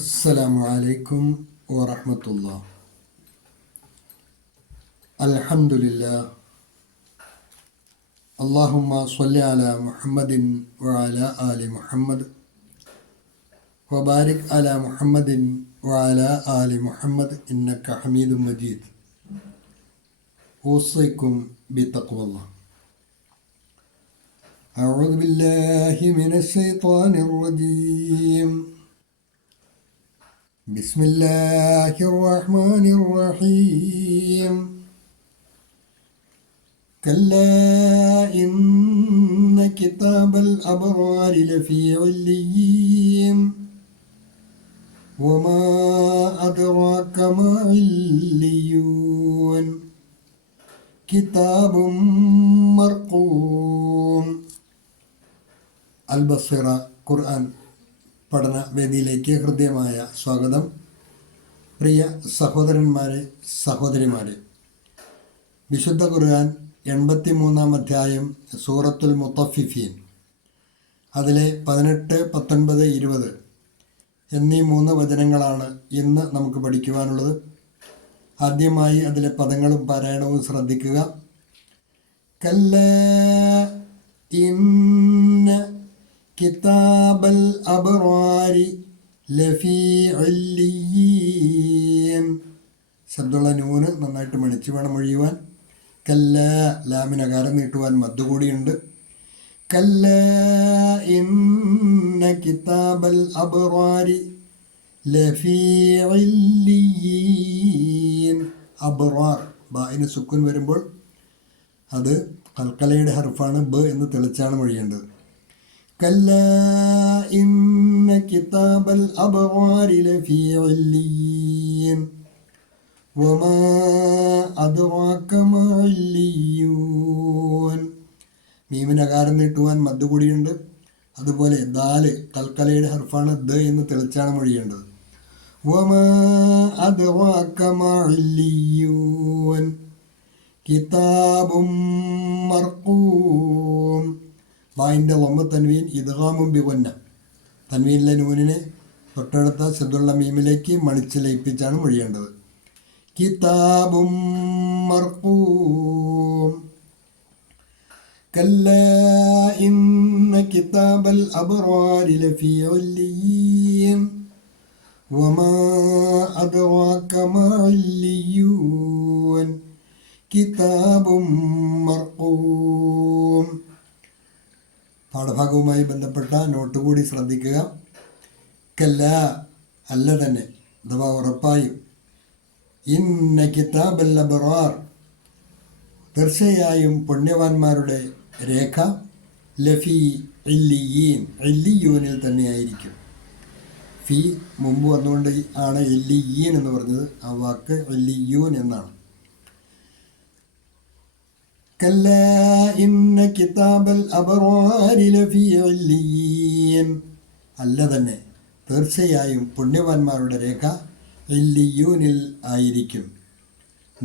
അസ്സലാമു അലൈക്കും വറഹ്മത്തുള്ളാഹി. അൽഹംദുലില്ലാഹ്. അല്ലാഹുമ്മ സ്വല്ലി അലാ മുഹമ്മദിൻ വഅലാ ആലി മുഹമ്മദ് വബാരിക് അലാ മുഹമ്മദിൻ വഅലാ ആലി മുഹമ്മദ് ഇന്നക ഹമീദും മജീദ്. ഊസിക്കും ബിത്തഖ്വല്ലാഹ്. അഊദു ബില്ലാഹി മിനശ് ശൈത്വാനിർ റജീം. بسم الله الرحمن الرحيم. كلا إن كتاب الأبرار لفي عليين وما أدراك ما عليون كتاب مرقوم. അൽബസിറ ഖുർആൻ പഠന വേദിയിലേക്ക് ഹൃദ്യമായ സ്വാഗതം. പ്രിയ സഹോദരന്മാരെ, സഹോദരിമാരെ, വിശുദ്ധ ഖുർആൻ 83-ാം അധ്യായം സൂറത്തുൽ മുത്തഫിഫീൻ, അതിലെ 18, 19, 20 എന്നീ 3 വചനങ്ങളാണ് ഇന്ന് നമുക്ക് പഠിക്കുവാനുള്ളത്. ആദ്യമായി അതിലെ പദങ്ങളും പാരായണവും ശ്രദ്ധിക്കുക. കല്ലാ ഇന്ന കിതാബൽ അബ്റാരി ലഫീ ഇല്ലിയീൻ. ശബ്ദമുള്ള നൂന് നന്നായിട്ട് മണിച്ച് വേണം ഒഴിയുവാൻ. കല്ലാ, ലാമിനകാരം നീട്ടുവാൻ മദ്ദ് കൂടിയുണ്ട്. കല്ലാ ഇന്ന കിതാബൽ അബ്റാരി ലഫീ ഇല്ലിയീൻ. അബ്റാർ, ബായിന് സുക്കൂൻ വരുമ്പോൾ അത് കൽക്കലയുടെ ഹർഫാണ്. ബ എന്ന് തെളിച്ചാണ് മൊഴിയേണ്ടത്. كلا إن كتاب الأبرار لفي عليين وما أدراك ما عليون. മീമിന് അകാരം നീട്ടുവാൻ മദ്ദ് കൂടിയുണ്ട്. അതുപോലെ ദാല് കൽക്കലയുടെ ഹർഫാണ്. ദ എന്ന് തെളിച്ചാണ് മൊഴിയേണ്ടത്. വമാ അദ്റാക മാ ഇല്ലിയൂൻ കിതാബും മർഖൂം. ബായിൻ്റെ ലൊമ്മ തൻവീൻ ഇദ്ഗാമും ബിഗുന്ന. തൻവീനിലെ നൂനിനെ തൊട്ടടുത്ത ശബ്ദമുള്ള മീമിലേക്ക് മണിച്ച് ലയിപ്പിച്ചാണ് മൊഴിയേണ്ടത്. കിതാബും മർഖൂം. കല്ലാ ഇന്ന കിതാബൽ അബ്റാരി ലഫീ ഇല്ലിയീൻ വമാ അദ്റാക മാ ഇല്ലിയൂൻ കിതാബും മർഖൂം. പാഠഭാഗവുമായി ബന്ധപ്പെട്ട നോട്ട് കൂടി ശ്രദ്ധിക്കുക. കല്ല, അല്ല തന്നെ, അഥവാ ഉറപ്പായും. ഇന്ന കിതാബൽ അബ്റാർ, തീർച്ചയായും പുണ്യവാന്മാരുടെ രേഖ, ലഫി ഇല്ലിയീൻ, ഇല്ലിയൂനിൽ തന്നെയായിരിക്കും. ഫി മുമ്പ് വന്നുകൊണ്ട് ആണ് ഇല്ലിയീൻ എന്ന് പറഞ്ഞത്. ആ വാക്ക് ഇല്ലിയൂൻ എന്നാണ്. കല്ലാ ഇന്ന കിതാബൽ അബ്റാരി ലഫീ ഇല്ലിയീൻ, അല്ല തന്നെ, തീർച്ചയായും പുണ്യവാന്മാരുടെ രേഖ ഇല്ലിയൂനിൽ ആയിരിക്കും.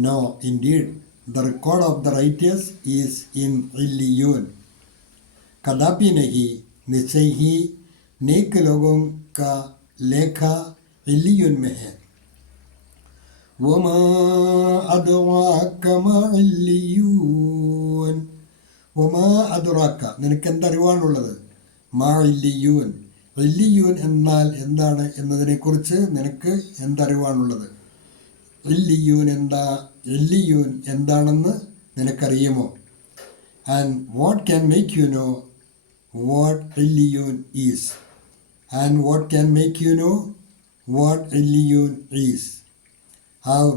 No, indeed, the record of the righteous is in ഇല്ലിയൂൻ. കദാപി നഹി, നിശ്ചയ് ഹി, നേക് ലോഗോं का लेखा इल्लियून में है. വമാ അദ്റാക മാ ഇല്ലിയൂൻ. വമാ അദ്റാക, നിനക്കെന്തറിവാണുള്ളത്? മാ ഇല്ലിയൂൻ, ഇല്ലിയൂൻ എന്നാൽ എന്താണ് എന്നതിനെക്കുറിച്ച് നിനക്ക് എന്തറിവാണുള്ളത്? ഇല്ലിയൂൻ എന്താണെന്ന് നിനക്കറിയുമോ? And what can make you know what ഇല്ലിയൂൻ is. And what can make you know what ഇല്ലിയൂൻ ഈസ്. और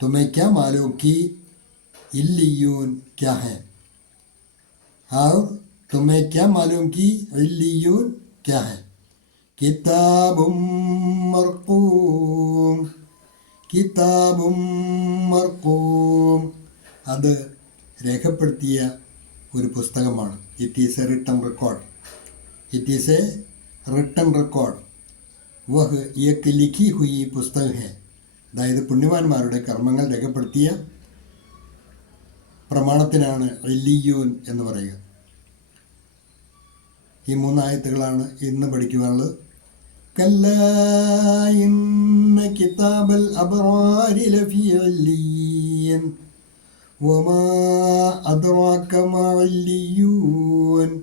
तुम्हें क्या मालूम कि इल्लियून क्या है? और तुम्हें क्या मालूम कि इल्लियून क्या है? किताबुम मर्क़ूम. കിതാബും മർഖൂം, അത് രേഖപ്പെടുത്തിയ ഒരു പുസ്തകമാണ്. It is a written record. It is a written record. വഹ് ഏക് ലിഖി ഹുയി പുസ്തകം ഹെ. അതായത് പുണ്യവാന്മാരുടെ കർമ്മങ്ങൾ രേഖപ്പെടുത്തിയ പ്രമാണത്തിനാണ് ഇല്ലിയൂൻ എന്ന് പറയുക. ഈ 3 ആയത്തുകളാണ് ഇന്ന് പഠിക്കുവാനുള്ളത്. കല്ലാ ഇൻ കിതാബൽ അബ്റാരി ലഫീ ഇല്ലീൻ വമാ അദ്റാക മാ ഇല്ലിയൂൻ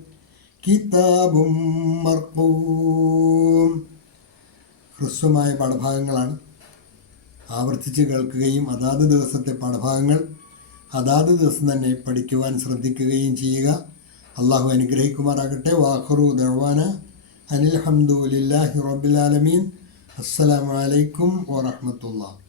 കിതാബും മർഖൂം. ഹ്രസ്വമായ പാഠഭാഗങ്ങളാണ്. ആവർത്തിച്ച് കേൾക്കുകയും അതാത് ദിവസത്തെ പാഠഭാഗങ്ങൾ അതാത് ദിവസം തന്നെ പഠിക്കുവാൻ ശ്രദ്ധിക്കുകയും ചെയ്യുക. അള്ളാഹു അനുഗ്രഹിക്കുമാറാകട്ടെ. വാഖിറു ദഅ്വാന അനിൽ ഹംദുലില്ലാഹി റബ്ബിൽ ആലമീൻ. അസ്സലാമു അലൈക്കും വറഹ്മത്തുള്ളാഹി.